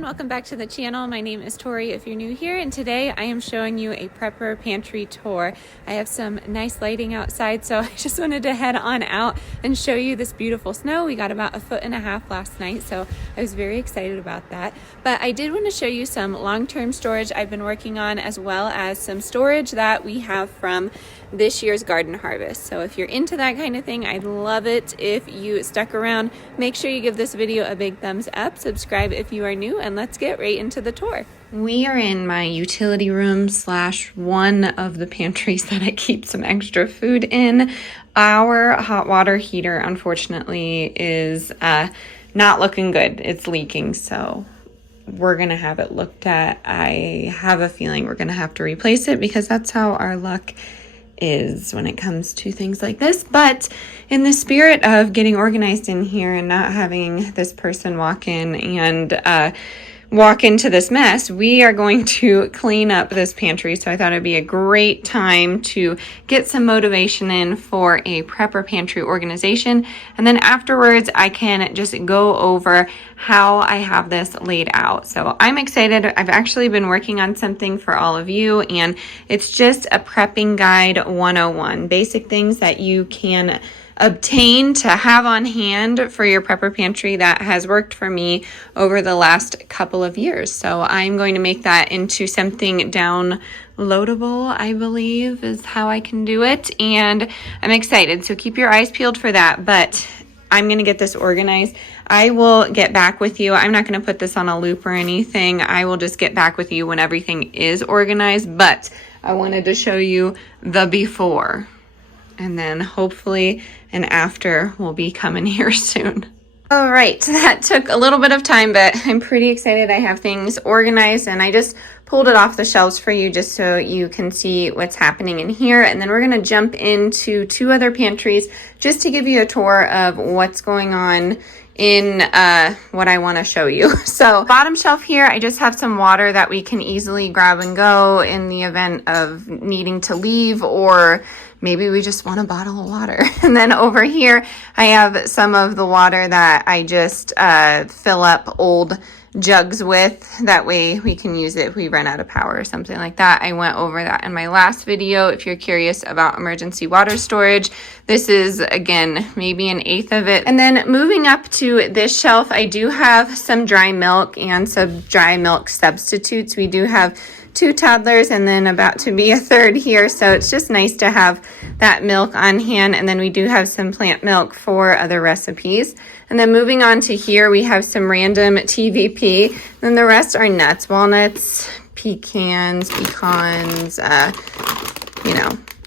everyone, welcome back to the channel. My name is Tori if you're new here, and today I am showing you a prepper pantry tour. I have some nice lighting outside, so I just wanted to head on out and show you this beautiful snow. We got about 1.5 feet last night, so I was very excited about that. But I did want to show you some long-term storage I've been working on, as well as some storage that we have from this year's garden harvest. So if you're into that kind of thing, I'd love it if you stuck around. Make sure you give this video a big thumbs up, subscribe if you are new, and let's get right into the tour. We are in my utility room / one of the pantries that I keep some extra food in. Our hot water heater, unfortunately, is not looking good. It's leaking, so we're gonna have it looked at. I have a feeling we're gonna have to replace it because that's how our luck is when it comes to things like this. But in the spirit of getting organized in here and not having this person walk in and walk into this mess, we are going to clean up this pantry. So I thought it'd be a great time to get some motivation in for a prepper pantry organization. And then afterwards, I can just go over how I have this laid out. So I'm excited. I've actually been working on something for all of you, and it's just a prepping guide 101, basic things that you can obtain to have on hand for your prepper pantry that has worked for me over the last couple of years. So I'm going to make that into something downloadable, I believe is how I can do it. And I'm excited. So keep your eyes peeled for that. But I'm going to get this organized. I will get back with you. I'm not going to put this on a loop or anything. I will just get back with you when everything is organized. But I wanted to show you the before. And then hopefully an after will be coming here soon. All right, that took a little bit of time, but I'm pretty excited. I have things organized, and I just pulled it off the shelves for you just so you can see what's happening in here. And then we're gonna jump into 2 other pantries just to give you a tour of what's going on in what I want to show you. So bottom shelf here, I just have some water that we can easily grab and go in the event of needing to leave, or maybe we just want a bottle of water. And then over here, I have some of the water that I just fill up old jugs with. That way we can use it if we run out of power or something like that. I went over that in my last video. If you're curious about emergency water storage, this is, again, maybe 1/8 of it. And then moving up to this shelf, I do have some dry milk and some dry milk substitutes. We do have 2 toddlers and then about to be a 3rd here, so it's just nice to have that milk on hand. And then we do have some plant milk for other recipes. And then moving on to here, we have some random TVP. Then the rest are nuts, walnuts, pecans,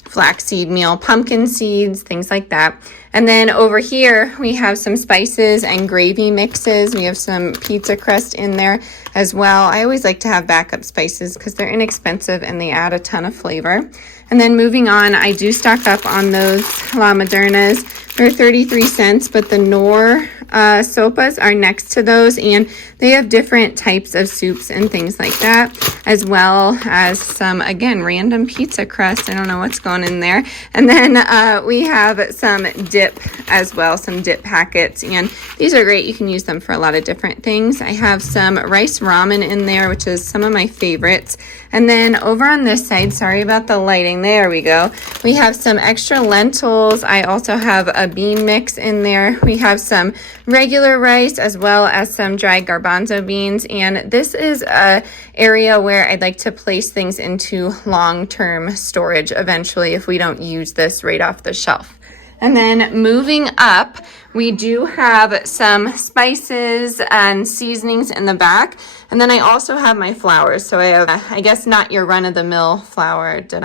flaxseed meal, pumpkin seeds, things like that. And then over here, we have some spices and gravy mixes. We have some pizza crust in there as well. I always like to have backup spices because they're inexpensive and they add a ton of flavor. And then moving on, I do stock up on those La Modernas. They're 33 cents, but the Knorr sopas are next to those, and they have different types of soups and things like that, as well as some, again, random pizza crust. I don't know what's going in there. And then we have some dip as well, some dip packets, and these are great. You can use them for a lot of different things. I have some rice ramen in there, which is some of my favorites. And then over on this side, sorry about the lighting, there we go. We have some extra lentils. I also have a bean mix in there. We have some regular rice as well as some dried garbanzo beans. And this is a area where I'd like to place things into long-term storage eventually if we don't use this right off the shelf. And then moving up, we do have some spices and seasonings in the back. And then I also have my flours. So I have, I guess, not your run-of-the-mill flour. There's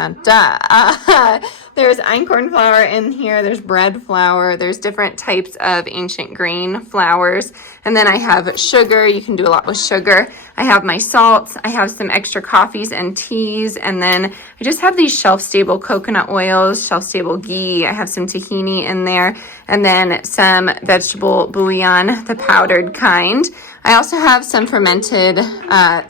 einkorn flour in here. There's bread flour. There's different types of ancient grain flours. And then I have sugar. You can do a lot with sugar. I have my salt. I have some extra coffees and teas. And then I just have these shelf-stable coconut oils, shelf-stable ghee. I have some tahini in there. And then some vegetable bouillon, the powdered kind. I also have some fermented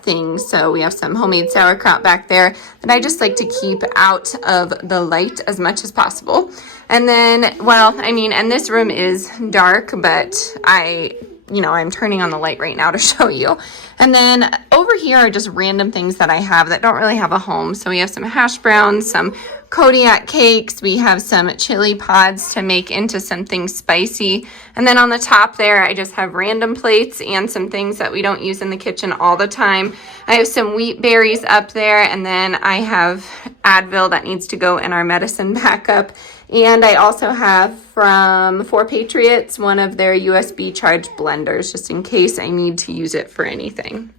things. So we have some homemade sauerkraut back there that I just like to keep out of the light as much as possible. And then, well, I mean, and this room is dark, but I you know, I'm turning on the light right now to show you. And then over here are just random things that I have that don't really have a home. So we have some hash browns, some Kodiak cakes, we have some chili pods to make into something spicy. And then on the top there, I just have random plates and some things that we don't use in the kitchen all the time. I have some wheat berries up there, and then I have Advil that needs to go in our medicine backup. And I also have from 4 Patriots one of their USB charged blenders, just in case I need to use it for anything.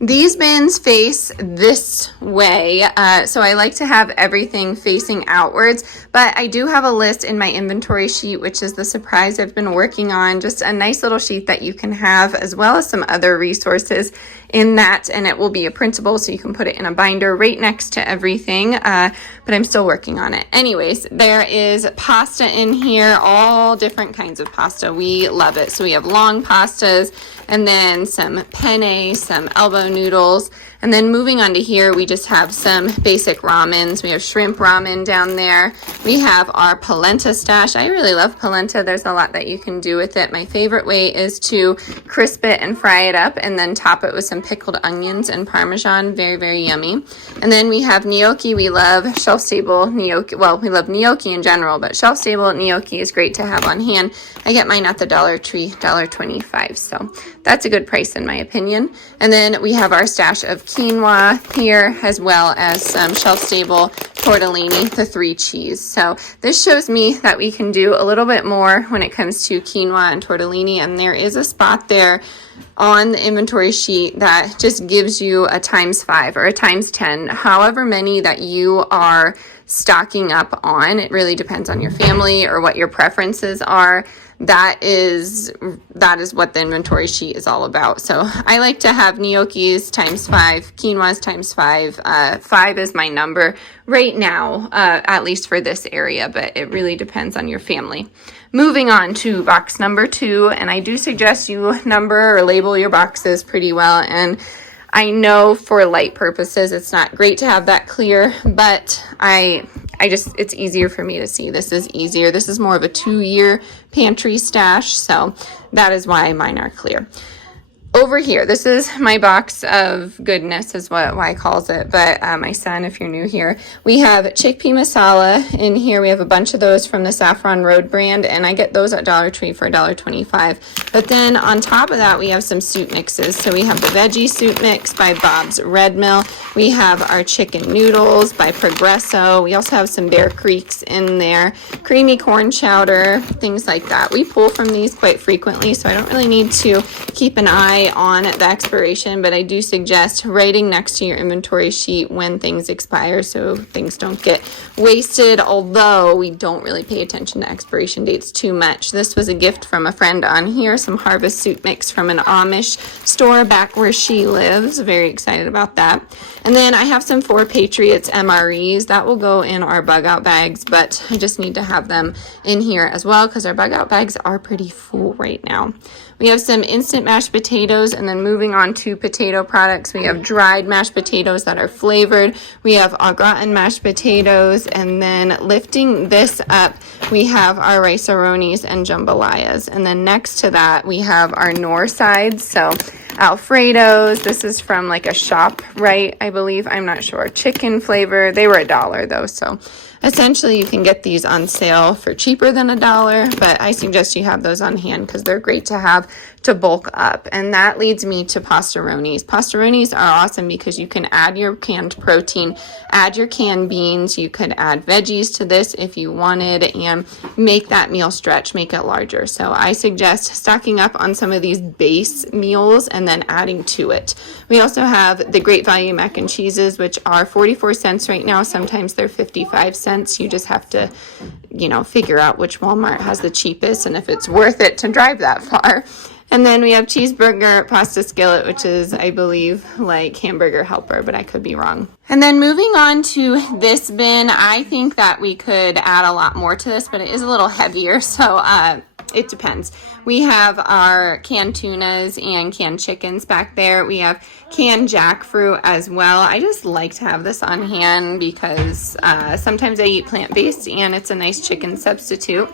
These bins face this way, so I like to have everything facing outwards, but I do have a list in my inventory sheet, which is the surprise I've been working on, just a nice little sheet that you can have, as well as some other resources in that, and it will be a printable, so you can put it in a binder right next to everything, but I'm still working on it. Anyways, there is pasta in here, all different kinds of pasta. We love it. So we have long pastas, and then some penne, some elbow noodles, and then moving on to here, we just have some basic ramens. We have shrimp ramen down there. We have our polenta stash. I really love polenta. There's a lot that you can do with it. My favorite way is to crisp it and fry it up, and then top it with some pickled onions and Parmesan. Very, very yummy. And then we have gnocchi. We love shelf-stable gnocchi. Well, we love gnocchi in general, but shelf-stable gnocchi is great to have on hand. I get mine at the Dollar Tree, $1.25, so that's a good price in my opinion. And then we have our stash of quinoa here, as well as some shelf-stable tortellini, the 3 cheese. So this shows me that we can do a little bit more when it comes to quinoa and tortellini, and there is a spot there on the inventory sheet that just gives you a ×5 or a ×10, however many that you are stocking up on. It really depends on your family or what your preferences are. That is what the inventory sheet is all about. So I like to have gnocchis ×5, quinoas ×5. 5 is my number right now, at least for this area, but it really depends on your family. Moving on to box number 2, and I do suggest you number or label your boxes pretty well. And I know for light purposes, it's not great to have that clear, but it's easier for me to see. This is easier. This is more of a 2-year pantry stash, so that is why mine are clear. Over here, this is my box of goodness, is what Y calls it, but my son, if you're new here, we have chickpea masala in here. We have a bunch of those from the Saffron Road brand, and I get those at Dollar Tree for $1.25. But then on top of that, we have some soup mixes. So we have the veggie soup mix by Bob's Red Mill. We have our chicken noodles by Progresso. We also have some Bear Creeks in there, creamy corn chowder, things like that. We pull from these quite frequently, so I don't really need to keep an eye on the expiration, but I do suggest writing next to your inventory sheet when things expire so things don't get wasted, although we don't really pay attention to expiration dates too much. This was a gift from a friend on here, some Harvest soup mix from an Amish store back where she lives. Very excited about that. And then I have some 4 Patriots MREs that will go in our bug out bags, but I just need to have them in here as well because our bug out bags are pretty full right now. We have some instant mashed potatoes, and then moving on to potato products, we have dried mashed potatoes that are flavored. We have au gratin mashed potatoes, and then lifting this up, we have our rice-a-ronis and jambalayas. And then next to that, we have our Knorr sides, so Alfredos. This is from like a shop, right? I believe, I'm not sure. Chicken flavor. They were $1 though, so essentially you can get these on sale for cheaper than $1, but I suggest you have those on hand because they're great to have to bulk up. And that leads me to pastaronis. Pastaronis are awesome because you can add your canned protein, add your canned beans, you could add veggies to this if you wanted, and make that meal stretch, make it larger. So I suggest stocking up on some of these base meals and then adding to it. We also have the Great Value mac and cheeses, which are 44 cents right now. Sometimes they're 55 cents. You just have to, figure out which Walmart has the cheapest and if it's worth it to drive that far. And then we have cheeseburger pasta skillet, which is, I believe, like hamburger helper, but I could be wrong. And then moving on to this bin, I think that we could add a lot more to this, but it is a little heavier, so it depends. We have our canned tunas and canned chickens back there. We have canned jackfruit as well. I just like to have this on hand because sometimes I eat plant-based and it's a nice chicken substitute.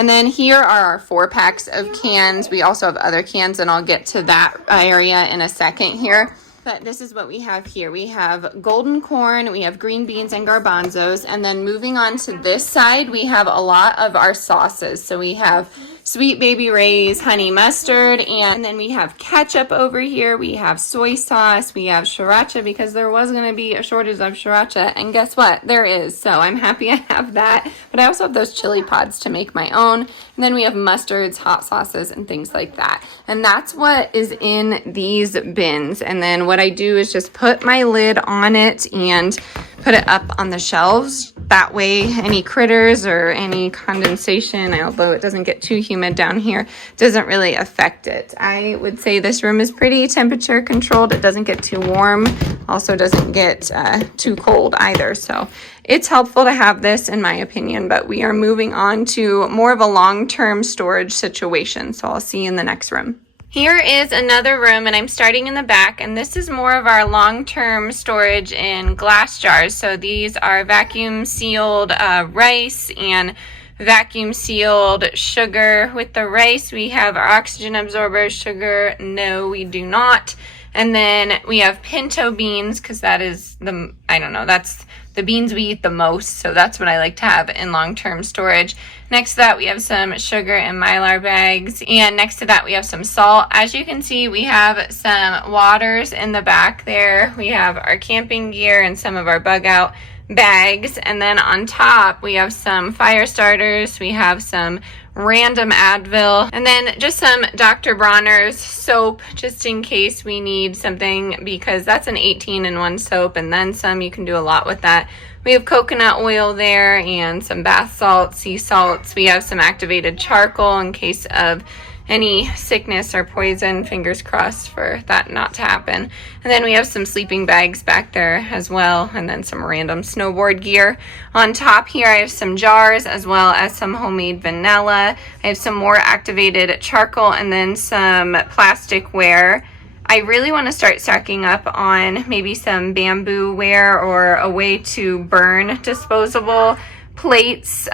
And then here are our 4 packs of cans. We also have other cans, and I'll get to that area in a second here. But this is what we have here. We have golden corn, we have green beans and garbanzos, and then moving on to this side, we have a lot of our sauces. So we have Sweet Baby Ray's honey mustard, and then we have ketchup over here. We have soy sauce, we have sriracha, because there was going to be a shortage of sriracha, and guess what? There is. So I'm happy I have that. But I also have those chili pods to make my own. And then we have mustards, hot sauces, and things like that. And that's what is in these bins. And then what I do is just put my lid on it and put it up on the shelves. That way any critters or any condensation, although it doesn't get too humid down here, doesn't really affect it. I would say this room is pretty temperature controlled. It doesn't get too warm, also doesn't get too cold either. So it's helpful to have this, in my opinion, but we are moving on to more of a long-term storage situation. So I'll see you in the next room. Here is another room, and I'm starting in the back, and this is more of our long-term storage in glass jars. So these are vacuum sealed rice and vacuum sealed sugar. With the rice, we have our oxygen absorber. Sugar, no, we do not. And then we have pinto beans, because that is that's the beans we eat the most, so that's what I like to have in long-term storage. Next to that, we have some sugar in Mylar bags, and next to that, we have some salt. As you can see, we have some waters in the back there. We have our camping gear and some of our bug out bags, and then on top, we have some fire starters. We have some random Advil, and then just some Dr. Bronner's soap, just in case we need something, because that's an 18-in-1 soap, and then some. You can do a lot with that. We have coconut oil there and some bath salts, sea salts. We have some activated charcoal in case of any sickness or poison, fingers crossed for that not to happen. And then we have some sleeping bags back there as well, and then some random snowboard gear. On top here, I have some jars as well as some homemade vanilla. I have some more activated charcoal, and then some plasticware. I really want to start stocking up on maybe some bamboo ware or a way to burn disposable plates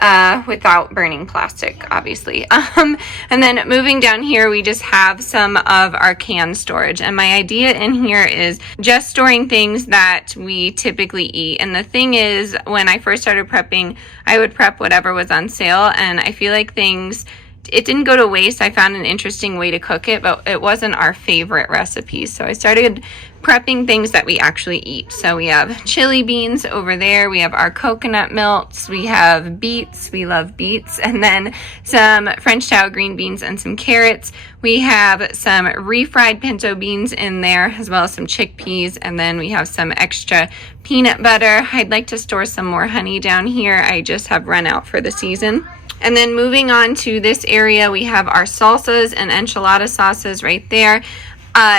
without burning plastic, obviously. And then moving down here, we just have some of our can storage, and my idea in here is just storing things that we typically eat. And the thing is, when I first started prepping, I would prep whatever was on sale, and I feel like it didn't go to waste. I found an interesting way to cook it, but it wasn't our favorite recipe. So I started prepping things that we actually eat. So we have chili beans over there. We have our coconut melts. We have beets. We love beets. And then some French Tao green beans and some carrots. We have some refried pinto beans in there, as well as some chickpeas. And then we have some extra peanut butter. I'd like to store some more honey down here. I just have run out for the season. And then moving on to this area, we have our salsas and enchilada sauces right there.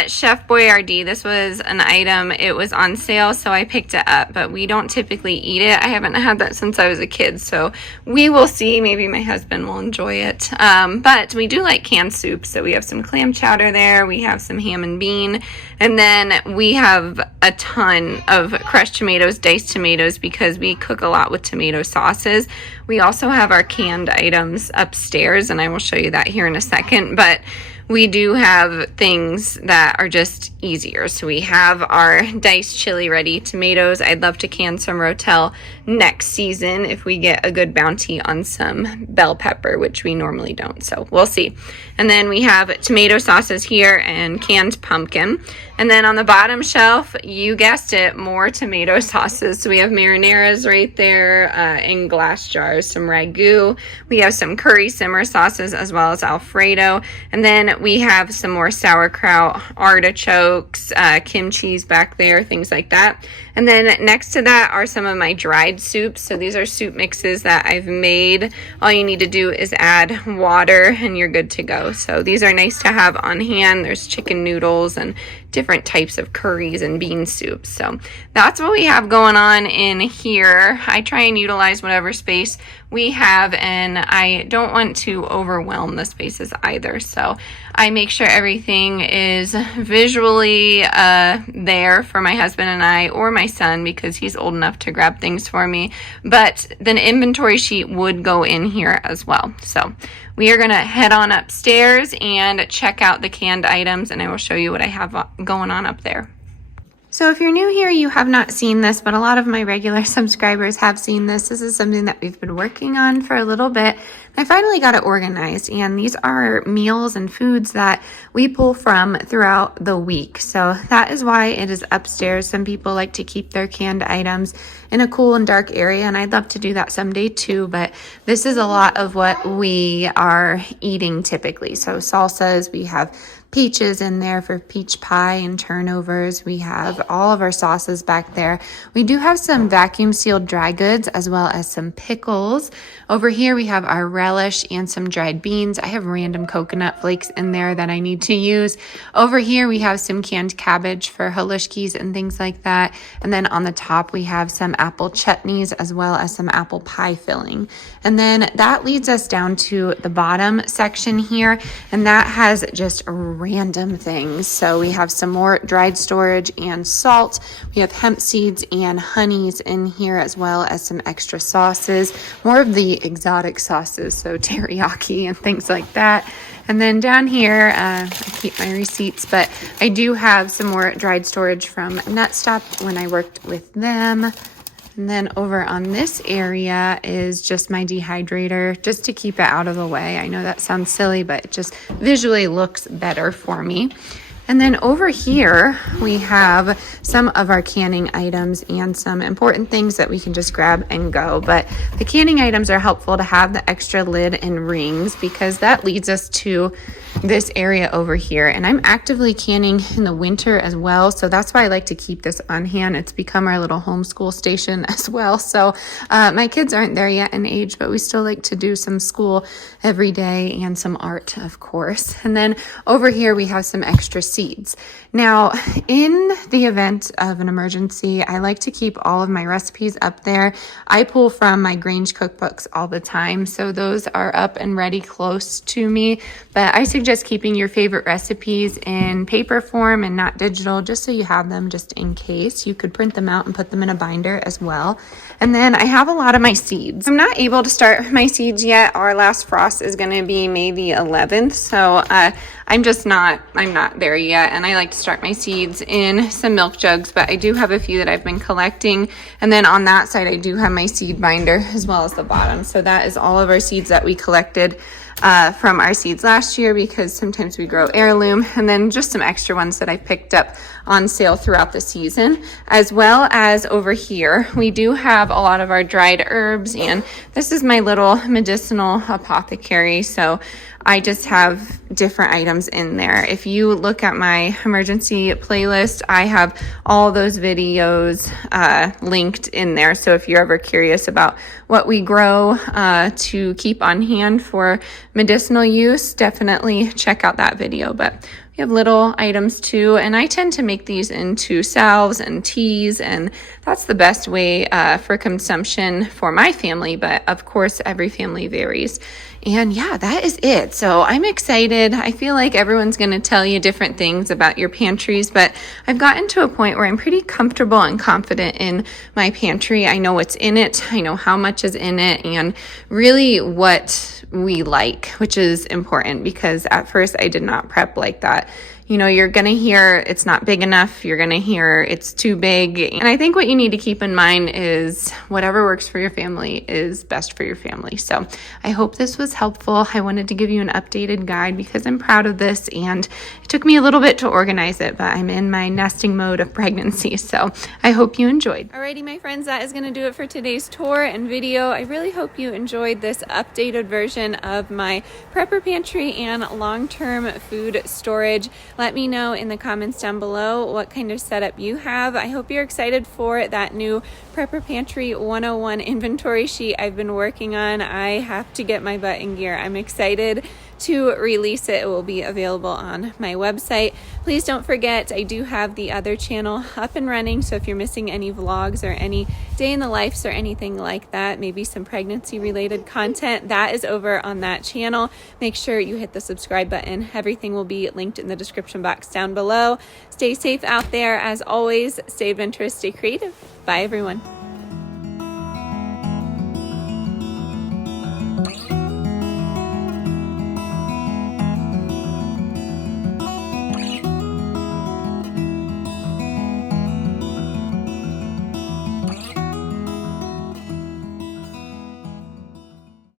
Chef Boyardee, this was an item, it was on sale, so I picked it up, but we don't typically eat it. I haven't had that since I was a kid, so we will see. Maybe my husband will enjoy it. But we do like canned soup, so we have some clam chowder there, we have some ham and bean, and then we have a ton of crushed tomatoes, diced tomatoes, because we cook a lot with tomato sauces. We also have our canned items upstairs, and I will show you that here in a second, but we do have things that are just easier. So we have our diced chili ready, tomatoes. I'd love to can some Rotel next season if we get a good bounty on some bell pepper, which we normally don't, so we'll see. And then we have tomato sauces here and canned pumpkin. And then on the bottom shelf, you guessed it, more tomato sauces. So we have marinaras right there in glass jars, some ragu. We have some curry simmer sauces as well as Alfredo. And then we have some more sauerkraut, artichokes, kimchi's back there, things like that. And then next to that are some of my dried soups. So these are soup mixes that I've made. All you need to do is add water and you're good to go. So these are nice to have on hand. There's chicken noodles and different types of curries and bean soups. So that's what we have going on in here. I try and utilize whatever space we have, and I don't want to overwhelm the spaces either. So I make sure everything is visually there for my husband and I, or my son, because he's old enough to grab things for me. But the inventory sheet would go in here as well. So we are going to head on upstairs and check out the canned items, and I will show you what I have going on up there. So if you're new here, you have not seen this, but a lot of my regular subscribers have seen this. This is something that we've been working on for a little bit. I finally got it organized, and these are meals and foods that we pull from throughout the week. So that is why it is upstairs. Some people like to keep their canned items in a cool and dark area, and I'd love to do that someday too, but this is a lot of what we are eating typically. So salsas, we have peaches in there for peach pie and turnovers. We have all of our sauces back there. We do have some vacuum sealed dry goods as well as some pickles. Over here we have our relish and some dried beans. I have random coconut flakes in there that I need to use. Over here we have some canned cabbage for halushkis and things like that. And then on the top we have some apple chutneys as well as some apple pie filling. And then that leads us down to the bottom section here, and that has just random things. So we have some more dried storage and salt. We have hemp seeds and honeys in here, as well as some extra sauces, more of the exotic sauces, so teriyaki and things like that. And then down here, I keep my receipts, but I do have some more dried storage from Nutstop when I worked with them. And then over on this area is just my dehydrator, just to keep it out of the way. I know that sounds silly, but it just visually looks better for me. And then over here, we have some of our canning items and some important things that we can just grab and go. But the canning items are helpful to have the extra lid and rings, because that leads us to this area over here. And I'm actively canning in the winter as well, so that's why I like to keep this on hand. It's become our little homeschool station as well. So my kids aren't there yet in age, but we still like to do some school every day and some art, of course. And then over here, we have some extra seeds. Now, in the event of an emergency, I like to keep all of my recipes up there. I pull from my Grange cookbooks all the time, so those are up and ready close to me. But I suggest keeping your favorite recipes in paper form and not digital, just so you have them just in case. You could print them out and put them in a binder as well. And then I have a lot of my seeds. I'm not able to start my seeds yet. Our last frost is going to be May the 11th, so I'm not there yet. And I like to start my seeds in some milk jugs, but I do have a few that I've been collecting. And then on that side, I do have my seed binder as well as the bottom. So that is all of our seeds that we collected from our seeds last year, because sometimes we grow heirloom, and then just some extra ones that I picked up on sale throughout the season. As well as over here, we do have a lot of our dried herbs, and this is my little medicinal apothecary. So I just have different items in there. If you look at my emergency playlist, I have all those videos linked in there. So if you're ever curious about what we grow to keep on hand for medicinal use, definitely check out that video. But we have little items too, and I tend to make these into salves and teas, and that's the best way for consumption for my family, but of course every family varies. And yeah, that is it. So I'm excited. I feel like everyone's going to tell you different things about your pantries, but I've gotten to a point where I'm pretty comfortable and confident in my pantry. I know what's in it. I know how much is in it, and really what we like, which is important, because at first I did not prep like that. You know, you're going to hear it's not big enough. You're going to hear it's too big. And I think what you need to keep in mind is whatever works for your family is best for your family. So I hope this was helpful. I wanted to give you an updated guide because I'm proud of this, and it took me a little bit to organize it, but I'm in my nesting mode of pregnancy. So I hope you enjoyed. Alrighty, my friends, that is going to do it for today's tour and video. I really hope you enjoyed this updated version of my prepper pantry and long-term food storage. Let me know in the comments down below what kind of setup you have. I hope you're excited for that new Prepper Pantry 101 inventory sheet I've been working on. I have to get my butt in gear. I'm excited to release it. It will be available on my website. Please don't forget, I do have the other channel up and running, so if you're missing any vlogs or any day in the lives or anything like that, maybe some pregnancy related content, that is over on that channel. Make sure you hit the subscribe button. Everything will be linked in the description box down below. Stay safe out there. As always, stay adventurous, stay creative. Bye everyone.